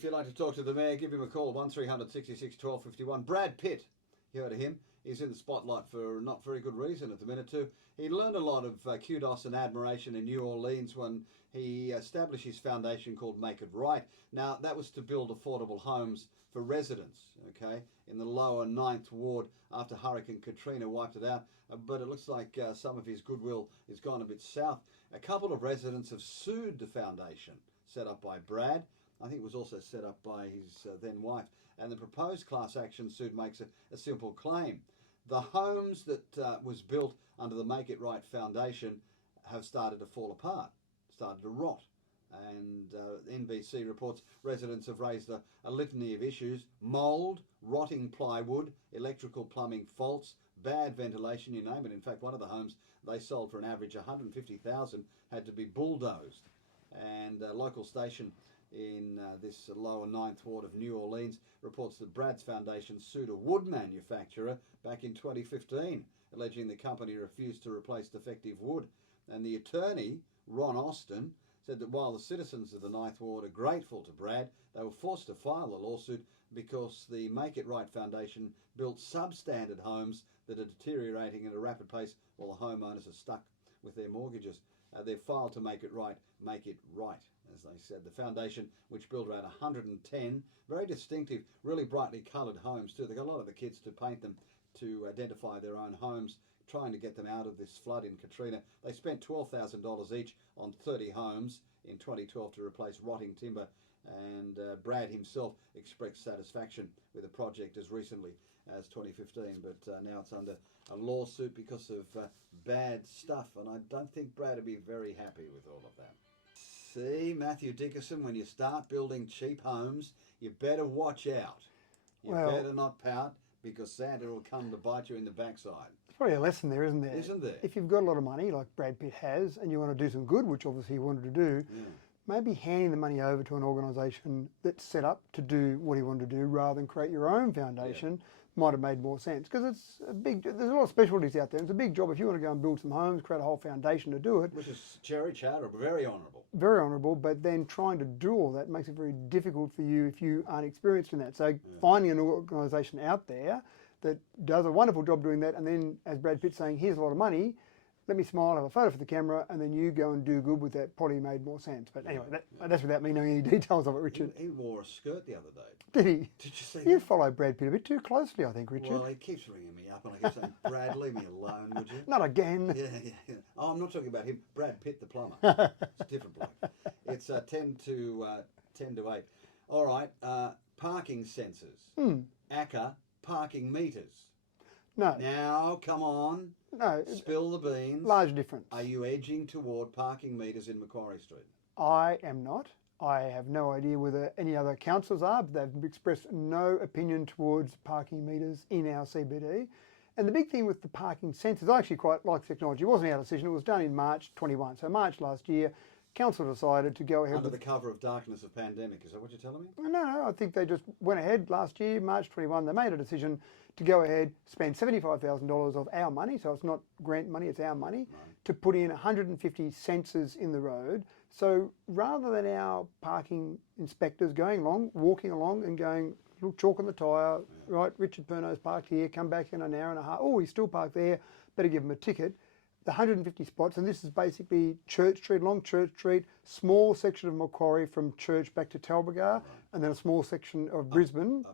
If you'd like to talk to the Mayor, give him a call, 1300 66 12 51. Brad Pitt, you heard of him. He's in the spotlight for not very good reason at the minute too. He learned a lot of kudos and admiration in New Orleans when he established his foundation called Make It Right. Now, that was to build affordable homes for residents, okay, in the lower 9th Ward after Hurricane Katrina wiped it out. But it looks like some of his goodwill has gone a bit south. A couple of residents have sued the foundation set up by Brad. I think it was also set up by his then wife. And the proposed class action suit makes a simple claim. The homes that was built under the Make It Right Foundation have started to fall apart, started to rot. And NBC reports residents have raised a litany of issues: mould, rotting plywood, electrical plumbing faults, bad ventilation, you name it. In fact, one of the homes they sold for an average $150,000 had to be bulldozed. And a local station in this lower 9th Ward of New Orleans reports that Brad's foundation sued a wood manufacturer back in 2015, alleging the company refused to replace defective wood. And the attorney, Ron Austin, said that while the citizens of the 9th Ward are grateful to Brad, they were forced to file a lawsuit because the Make It Right Foundation built substandard homes that are deteriorating at a rapid pace while the homeowners are stuck with their mortgages. They've filed to make it right, as they said. The foundation, which built around 110 very distinctive, really brightly coloured homes too. They got a lot of the kids to paint them to identify their own homes, trying to get them out of this flood in Katrina. They spent $12,000 each on 30 homes in 2012 to replace rotting timber. And Brad himself expressed satisfaction with the project as recently as 2015, but now it's under a lawsuit because of bad stuff, and I don't think Brad would be very happy with all of that. See, Matthew Dickerson, when you start building cheap homes, you better watch out. You better not pout, because Santa will come to bite you in the backside. There's probably a lesson there, isn't there? Isn't there? If you've got a lot of money, like Brad Pitt has, and you want to do some good, which obviously he wanted to do, maybe handing the money over to an organisation that's set up to do what he wanted to do rather than create your own foundation might have made more sense. Because it's a big, there's a lot of specialties out there. It's a big job if you want to go and build some homes, create a whole foundation to do it. Which is charitable, very honourable. Very honourable, but then trying to do all that makes it very difficult for you if you aren't experienced in that. So finding an organisation out there that does a wonderful job doing that, and then, as Brad Pitt's saying, here's a lot of money, let me smile, have a photo for the camera, and then you go and do good with that, probably made more sense. But anyway, that's without me knowing any details of it, Richard. He wore a skirt the other day. Did he? Did you see You that? follow Brad Pitt a bit too closely, I think, Richard. Well, he keeps ringing me up and I keep saying, Brad, leave me alone, would you? Not again. Yeah. Oh, I'm not talking about him. Brad Pitt, the plumber. It's a different bloke. It's 10 to 8. All right, parking sensors. ACCA parking meters. No. Now, come on. No. Spill the beans. Large difference. Are you edging toward parking meters in Macquarie Street? I am not. I have no idea whether any other councillors are, but they've expressed no opinion towards parking meters in our CBD. And the big thing with the parking sensors, I actually quite like the technology. It wasn't our decision. It was done in March 21. So March last year, council decided to go ahead under the cover of darkness of pandemic. Is that what you're telling me? No, I think they just went ahead last year, March 21. They made a decision to go ahead, spend $75,000 of our money, so it's not grant money, it's our money, to put in 150 sensors in the road. So rather than our parking inspectors going along, walking along and going, look, chalk on the tyre, right, Richard Perno's parked here, come back in an hour and a half, oh, he's still parked there, better give him a ticket. The 150 spots, and this is basically Church Street, along Church Street, small section of Macquarie from Church back to Talbragar, and then a small section of Brisbane.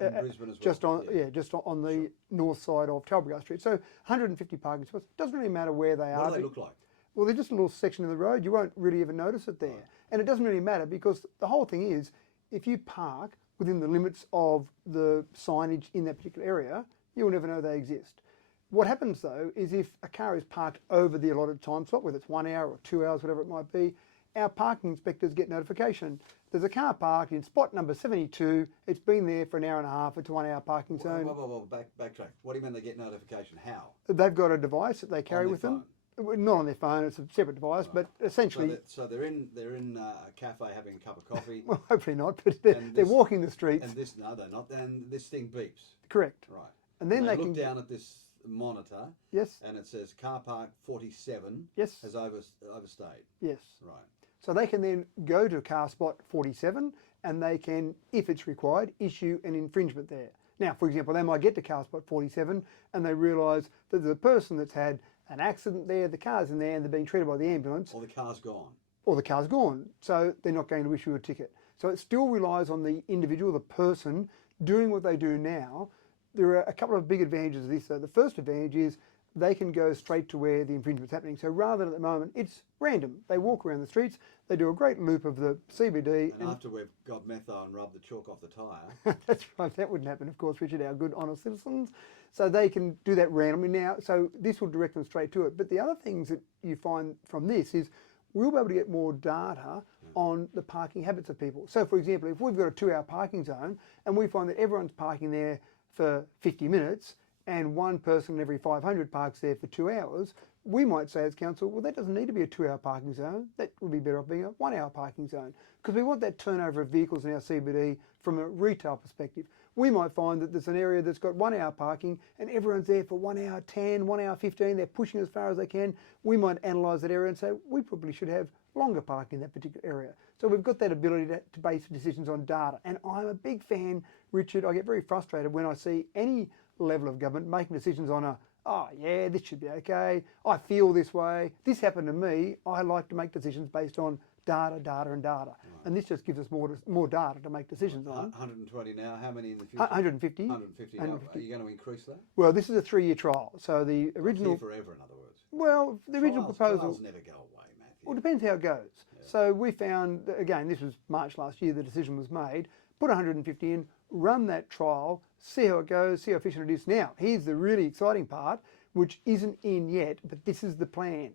In Brisbane as well. Just on the north side of Talbragar Street. So 150 parking spots. Doesn't really matter where they are. What do they look like? Well, they're just a little section of the road. You won't really ever notice it there. Right. And it doesn't really matter because the whole thing is, if you park within the limits of the signage in that particular area, you'll never know they exist. What happens though is if a car is parked over the allotted time slot, whether it's 1 hour or 2 hours, whatever it might be, our parking inspectors get notification. There's a car parked in spot number 72. It's been there for an hour and a half. It's a 1 hour parking zone. Backtrack. What do you mean they get notification? How? They've got a device that they carry with them. Not on their phone. It's a separate device, but essentially. So they're in a cafe having a cup of coffee. Well, hopefully not. But they're walking the streets. And this, no, they're not. Then this thing beeps. Correct. Right. And then they can look down at this monitor. Yes. And it says car park 47. Yes. Has overstayed. Yes. Right. So they can then go to car spot 47 and they can, if it's required, issue an infringement there. Now, for example, they might get to car spot 47 and they realise that there's a person that's had an accident there, the car's in there and they're being treated by the ambulance. Or the car's gone. Or the car's gone, so they're not going to issue a ticket. So it still relies on the individual, the person, doing what they do now. There are a couple of big advantages of this. So the first advantage is they can go straight to where the infringement's happening. So rather than at the moment, it's random. They walk around the streets, they do a great loop of the CBD. And after we've got metho and rubbed the chalk off the tyre. That's right, that wouldn't happen, of course, Richard, our good honest citizens. So they can do that randomly now. So this will direct them straight to it. But the other things that you find from this is we'll be able to get more data on the parking habits of people. So for example, if we've got a 2-hour parking zone and we find that everyone's parking there for 50 minutes and one person every 500 parks there for 2 hours, we might say as council, well, that doesn't need to be a 2-hour parking zone. That would be better off being a 1-hour parking zone because we want that turnover of vehicles in our CBD from a retail perspective. We might find that there's an area that's got 1-hour parking and everyone's there for 1 hour 10, 1 hour 15. They're pushing as far as they can. We might analyse that area and say, we probably should have longer parking in that particular area. So we've got that ability to base decisions on data. And I'm a big fan, Richard. I get very frustrated when I see any level of government making decisions on oh yeah, this should be okay. I feel this way. This happened to me. I like to make decisions based on data, data and data. Right. And this just gives us more data to make decisions on. 120 now, how many in the future? 150. 150 now. Are you going to increase that? Well, this is a 3-year trial. So the original... Here forever, in other words. Well, the original proposal... Trials never go away, Matthew. Well, it depends how it goes. Yeah. So we found, again, this was March last year, the decision was made, put 150 in, run that trial, see how it goes, see how efficient it is. Now, here's the really exciting part, which isn't in yet, but this is the plan.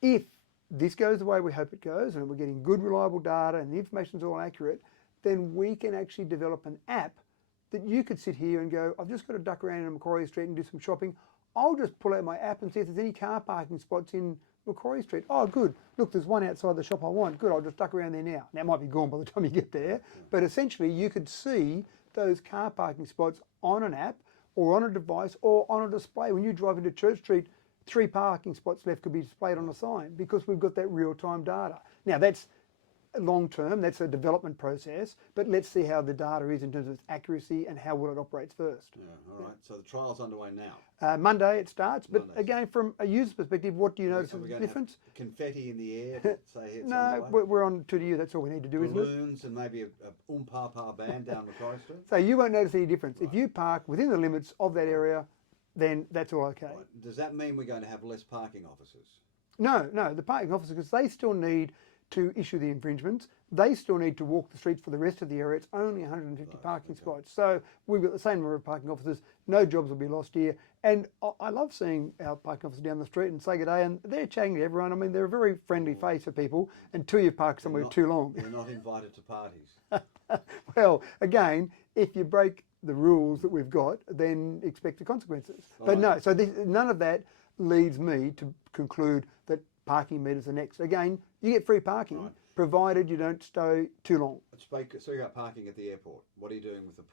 If this goes the way we hope it goes, and we're getting good, reliable data, and the information's all accurate, then we can actually develop an app that you could sit here and go, I've just got to duck around in Macquarie Street and do some shopping. I'll just pull out my app and see if there's any car parking spots in Macquarie Street. Oh, good. Look, there's one outside the shop I want. Good, I'll just duck around there now. Now, it might be gone by the time you get there, but essentially you could see those car parking spots on an app or on a device or on a display. When you drive into Church Street, 3 parking spots left could be displayed on a sign because we've got that real-time data. Now, that's long-term, that's a development process, but let's see how the data is in terms of its accuracy and how well it operates first. Yeah, all right. So the trial's underway now. Monday it starts, but again, from a user's perspective, what do you notice is the difference? Confetti in the air to say it's no, we're on to you, that's all we need to do, isn't it? Balloons and maybe a papa band down Macquarie Street? So you won't notice any difference. Right. If you park within the limits of that area, then that's all okay. Right. Does that mean we're going to have less parking officers? No, the parking officers, because they still need to issue the infringements. They still need to walk the streets for the rest of the area. It's only 150 parking spots. So we've got the same number of parking officers. No jobs will be lost here. And I love seeing our parking officers down the street and say good day, and they're chatting to everyone. I mean, they're a very friendly face for people until you've parked somewhere too long. They're not invited to parties. Well, again, if you break the rules that we've got, then expect the consequences. But no, so none of that leads me to conclude that parking meters are next. Again, you get free parking, provided you don't stay too long. So you got parking at the airport. What are you doing with the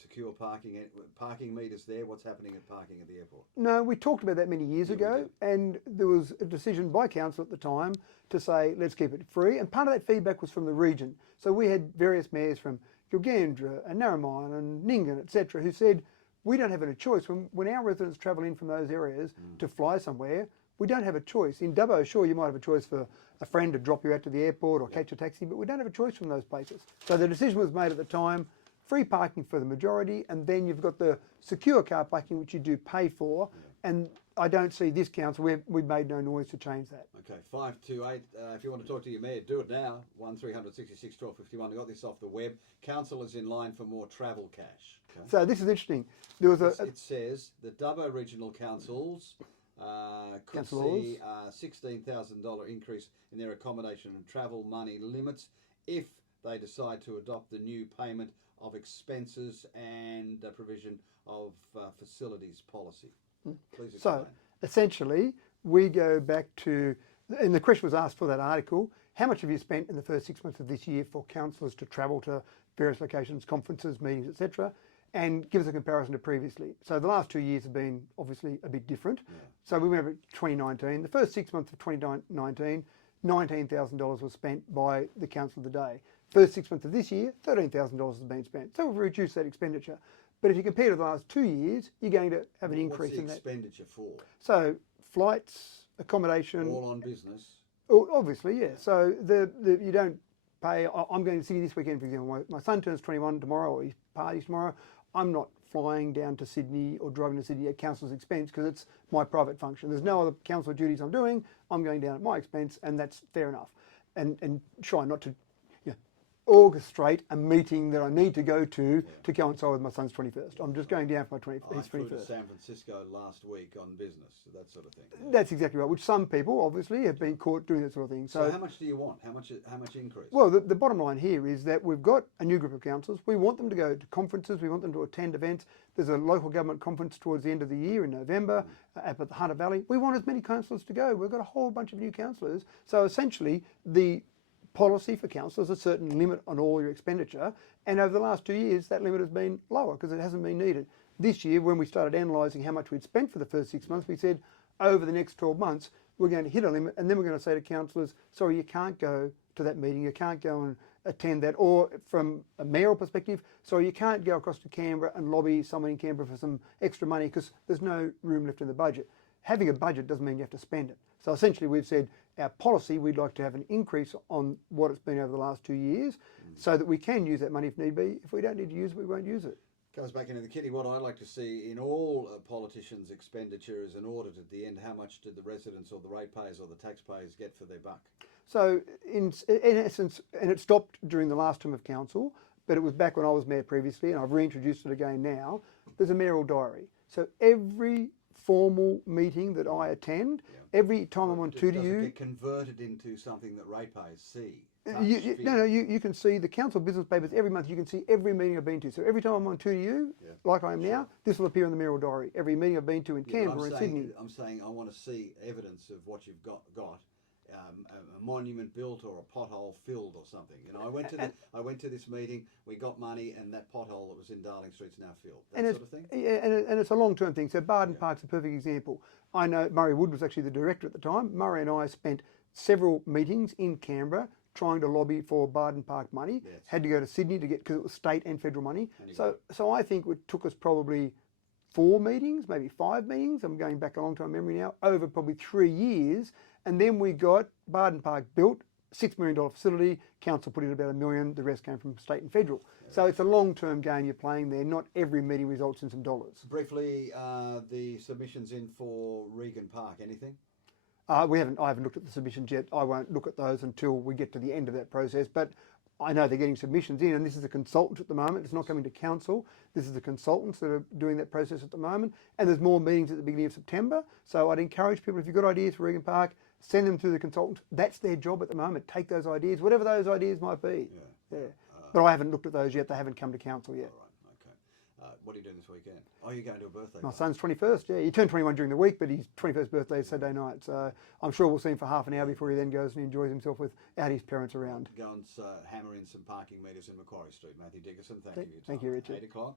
secure parking meters there? What's happening at parking at the airport? No, we talked about that many years ago, and there was a decision by council at the time to say, let's keep it free. And part of that feedback was from the region. So we had various mayors from Gilgandra and Narromine and Nyngan, etc., who said, we don't have any choice. When our residents travel in from those areas to fly somewhere, we don't have a choice. In Dubbo, sure, you might have a choice for a friend to drop you out to the airport or catch a taxi, but we don't have a choice from those places. So the decision was made at the time, free parking for the majority, and then you've got the secure car parking, which you do pay for, and I don't see this council, we've made no noise to change that. Okay, 528, if you want to talk to your mayor, do it now, 1366 1251. I got this off the web. Council is in line for more travel cash. Okay. So this is interesting. There was it says the Dubbo Regional Councils could see a $16,000 increase in their accommodation and travel money limits if they decide to adopt the new payment of expenses and provision of facilities policy. Please explain. So essentially, we go back to, and the question was asked for that article, how much have you spent in the first 6 months of this year for councillors to travel to various locations, conferences, meetings, etc., and give us a comparison to previously. So the last 2 years have been obviously a bit different. Yeah. So we went over 2019. The first 6 months of 2019, $19,000 was spent by the council of the day. First 6 months of this year, $13,000 has been spent. So we've reduced that expenditure. But if you compare to the last 2 years, you're going to have an increase in that. What's the expenditure for? So flights, accommodation. All on business? Oh, obviously, yeah. So you don't pay. I'm going to Sydney this weekend, for example. My son turns 21 tomorrow, or he parties tomorrow. I'm not flying down to Sydney or driving to Sydney at council's expense because it's my private function. There's no other council duties I'm doing. I'm going down at my expense, and that's fair enough. And try not to orchestrate a meeting that I need to go to coincide with my son's 21st. I'm just going down for his 21st. I flew to San Francisco last week on business, that sort of thing. That's exactly right, which some people obviously have been caught doing that sort of thing. So how much do you want? How much increase? Well, the bottom line here is that we've got a new group of councillors. We want them to go to conferences. We want them to attend events. There's a local government conference towards the end of the year in November up at the Hunter Valley. We want as many councillors to go. We've got a whole bunch of new councillors. So essentially, the policy for council is a certain limit on all your expenditure, and over the last 2 years that limit has been lower because it hasn't been needed. This year, when we started analysing how much we'd spent for the first 6 months, we said over the next 12 months we're going to hit a limit, and then we're going to say to councillors, sorry, you can't go to that meeting, you can't go and attend that, or from a mayoral perspective, sorry, you can't go across to Canberra and lobby someone in Canberra for some extra money because there's no room left in the budget. Having a budget doesn't mean you have to spend it. So essentially we've said our policy, we'd like to have an increase on what it's been over the last 2 years so that we can use that money if need be. If we don't need to use it, we won't use it. Goes back into the kitty. What I like to see in all politicians' expenditure is an audit at the end. How much did the residents or the ratepayers or the taxpayers get for their buck? So in essence, and it stopped during the last term of council, but it was back when I was mayor previously, and I've reintroduced it again now. There's a mayoral diary. So every formal meeting that I attend, every time I'm on 2 to you, does it get converted into something that ratepayers see? You can see the council business papers every month. You can see every meeting I've been to. So every time I'm on 2 to you, like I am now, this will appear in the mayoral diary. Every meeting I've been to in Canberra and Sydney. I'm saying I want to see evidence of what you've got. A monument built or a pothole filled or something. You know, I went to this meeting. We got money, and that pothole that was in Darling Street's now filled. That sort of thing. Yeah, and it's a long-term thing. So Barden Park's a perfect example. I know Murray Wood was actually the director at the time. Murray and I spent several meetings in Canberra trying to lobby for Barden Park money. Yes. Had to go to Sydney to get, because it was state and federal money. So I think it took us probably 4 meetings, maybe 5 meetings. I'm going back a long time memory now, over probably 3 years. And then we got Barden Park built, $6 million facility. Council put in about $1 million. The rest came from state and federal. So it's a long-term game you're playing there. Not every meeting results in some dollars. Briefly, the submissions in for Regan Park. Anything? I haven't looked at the submissions yet. I won't look at those until we get to the end of that process. But I know they're getting submissions in, and this is a consultant at the moment. It's not coming to council. This is the consultants that are doing that process at the moment. And there's more meetings at the beginning of September. So I'd encourage people, if you've got ideas for Regan Park, send them to the consultant. That's their job at the moment. Take those ideas, whatever those ideas might be. But I haven't looked at those yet. They haven't come to council yet. All right, okay. What are you doing this weekend? Oh, you're going to a birthday My son's 21st, yeah. He turned 21 during the week, but his 21st birthday is Saturday night. So I'm sure we'll see him for half an hour before he then goes and enjoys himself without his parents around. Go and hammer in some parking meters in Macquarie Street. Matthew Dickerson, thank you. Thank you, Richard. 8 o'clock.